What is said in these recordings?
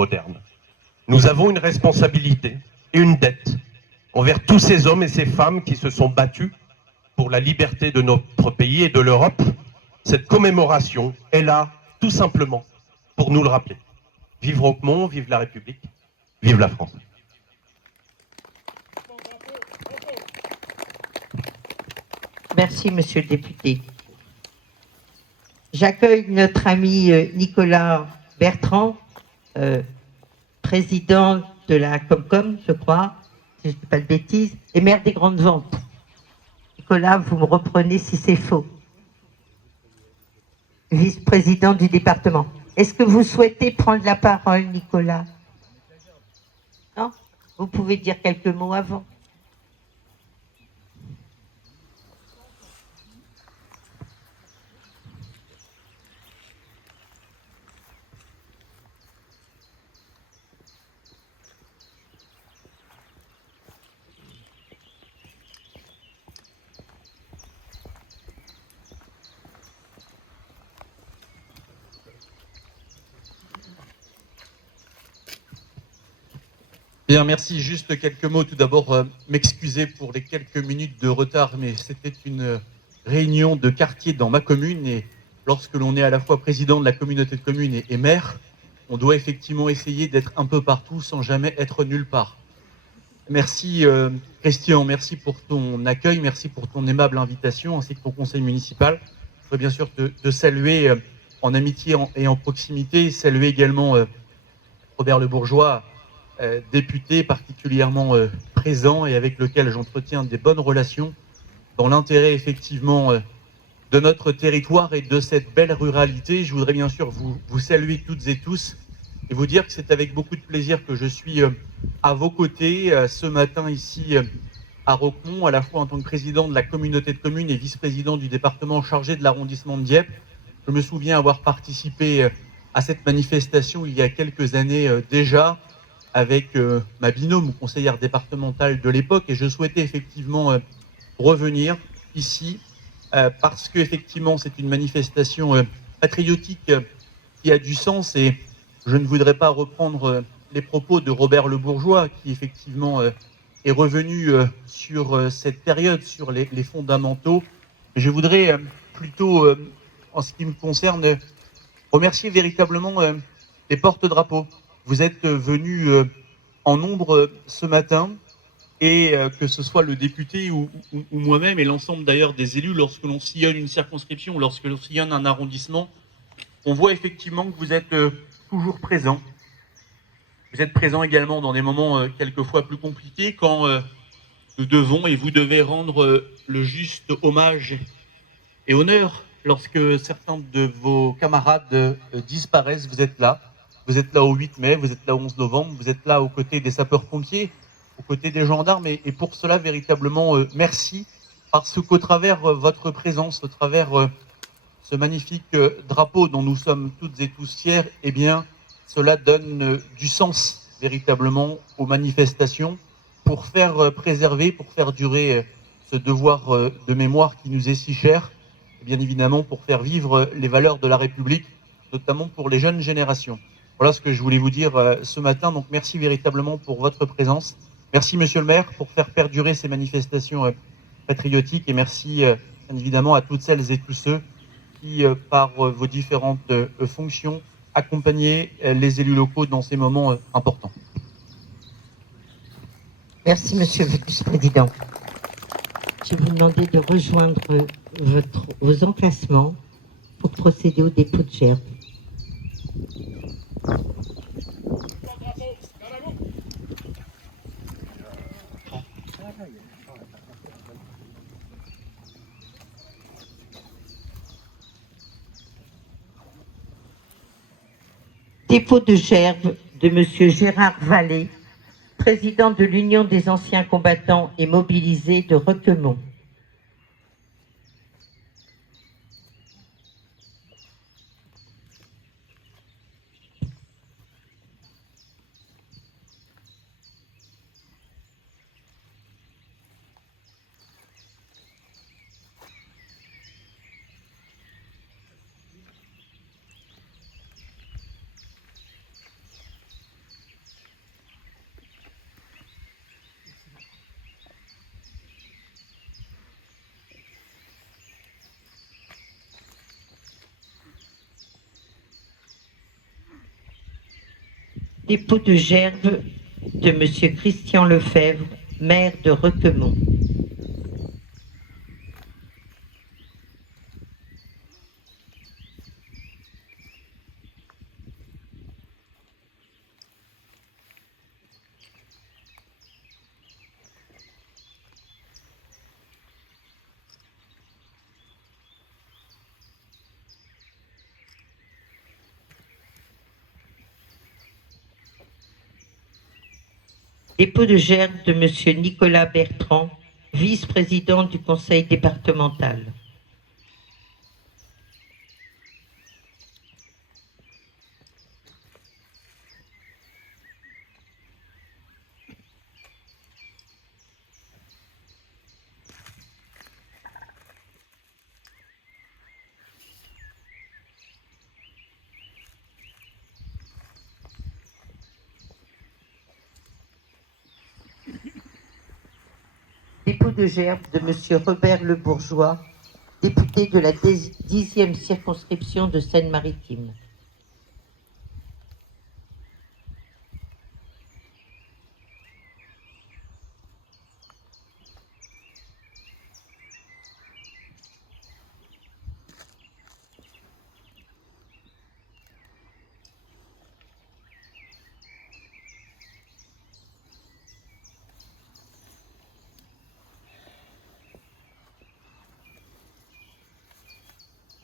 moderne. Nous avons une responsabilité et une dette envers tous ces hommes et ces femmes qui se sont battus pour la liberté de notre pays et de l'Europe. Cette commémoration est là tout simplement pour nous le rappeler. Vive Roquemont, vive la République, vive la France. Merci, monsieur le député. J'accueille notre ami Nicolas Bertrand, président de la Comcom, je crois, si je ne dis pas de bêtises, et maire des Grandes Ventes. Nicolas, vous me reprenez si c'est faux. Vice-président du département. Est-ce que vous souhaitez prendre la parole, Nicolas? Non? Vous pouvez dire quelques mots avant. Bien, merci. Juste quelques mots. Tout d'abord, m'excuser pour les quelques minutes de retard, mais c'était une réunion de quartier dans ma commune. Et lorsque l'on est à la fois président de la communauté de communes et maire, on doit effectivement essayer d'être un peu partout sans jamais être nulle part. Merci Christian, merci pour ton accueil, merci pour ton aimable invitation, ainsi que ton conseil municipal. Je voudrais bien sûr te saluer en amitié et en proximité, saluer également Robert Le Bourgeois, député particulièrement présent et avec lequel j'entretiens des bonnes relations dans l'intérêt effectivement de notre territoire et de cette belle ruralité. Je voudrais bien sûr vous saluer toutes et tous et vous dire que c'est avec beaucoup de plaisir que je suis à vos côtés ce matin ici à Roquemont, à la fois en tant que président de la communauté de communes et vice-président du département chargé de l'arrondissement de Dieppe. Je me souviens avoir participé à cette manifestation il y a quelques années déjà, avec ma binôme conseillère départementale de l'époque, et je souhaitais effectivement revenir ici parce que effectivement c'est une manifestation patriotique qui a du sens, et je ne voudrais pas reprendre les propos de Robert Le Bourgeois qui effectivement est revenu sur cette période, sur les fondamentaux. Mais je voudrais plutôt, en ce qui me concerne, remercier véritablement les porte-drapeaux. Vous êtes venus en nombre ce matin, et que ce soit le député ou moi-même et l'ensemble d'ailleurs des élus, lorsque l'on sillonne une circonscription, lorsque l'on sillonne un arrondissement, on voit effectivement que vous êtes toujours présents. Vous êtes présents également dans des moments quelquefois plus compliqués, quand nous devons et vous devez rendre le juste hommage et honneur. Lorsque certains de vos camarades disparaissent, vous êtes là. Vous êtes là au 8 mai, vous êtes là au 11 novembre, vous êtes là aux côtés des sapeurs-pompiers, aux côtés des gendarmes. Et pour cela, véritablement, merci. Parce qu'au travers votre présence, au travers ce magnifique drapeau dont nous sommes toutes et tous fiers, eh bien, cela donne du sens véritablement aux manifestations pour faire préserver, pour faire durer ce devoir de mémoire qui nous est si cher, et bien évidemment pour faire vivre les valeurs de la République, notamment pour les jeunes générations. Voilà ce que je voulais vous dire ce matin. Donc merci véritablement pour votre présence. Merci Monsieur le maire pour faire perdurer ces manifestations patriotiques, et merci bien évidemment à toutes celles et tous ceux qui, par vos différentes fonctions, accompagner les élus locaux dans ces moments importants. Merci, monsieur le vice-président. Je vais vous demander de rejoindre vos emplacements pour procéder au dépôt de gerbes. Dépôt de gerbes de monsieur Gérard Vallée, président de l'Union des anciens combattants et mobilisés de Roquemont. Dépôt de gerbe de Monsieur Christian Lefebvre, maire de Requemont. Dépôt de gerbe de Monsieur Nicolas Bertrand, vice-président du conseil départemental. Dépôt de gerbe de Monsieur Robert Le Bourgeois, député de la 10e circonscription de Seine-Maritime.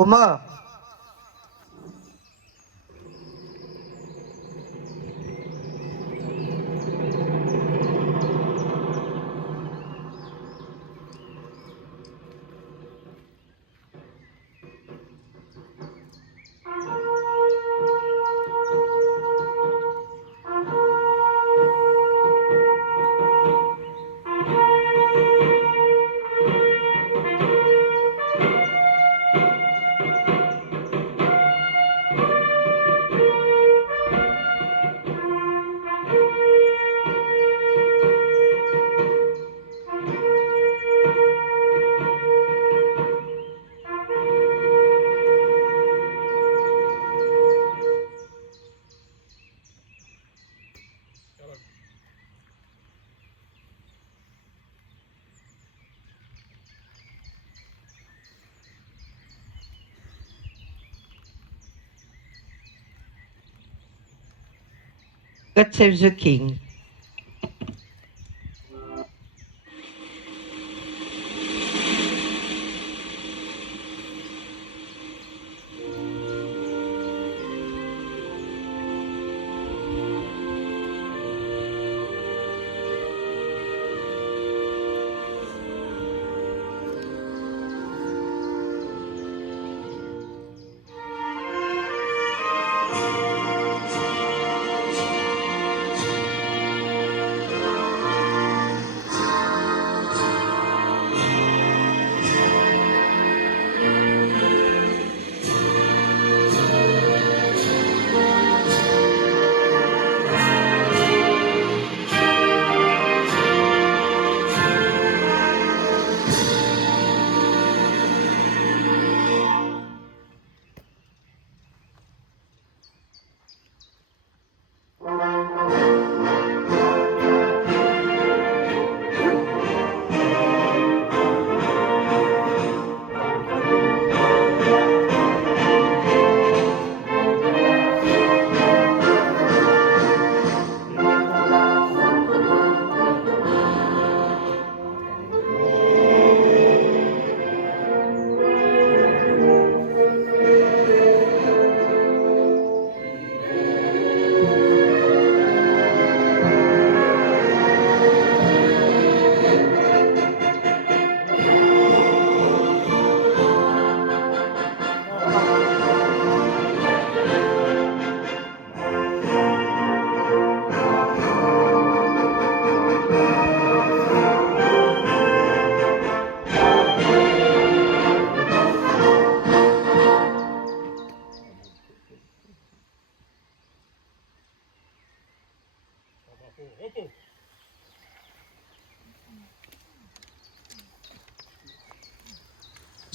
Aux morts. God save the King.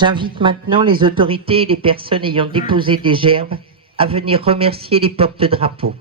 J'invite maintenant les autorités et les personnes ayant déposé des gerbes à venir remercier les porte-drapeaux.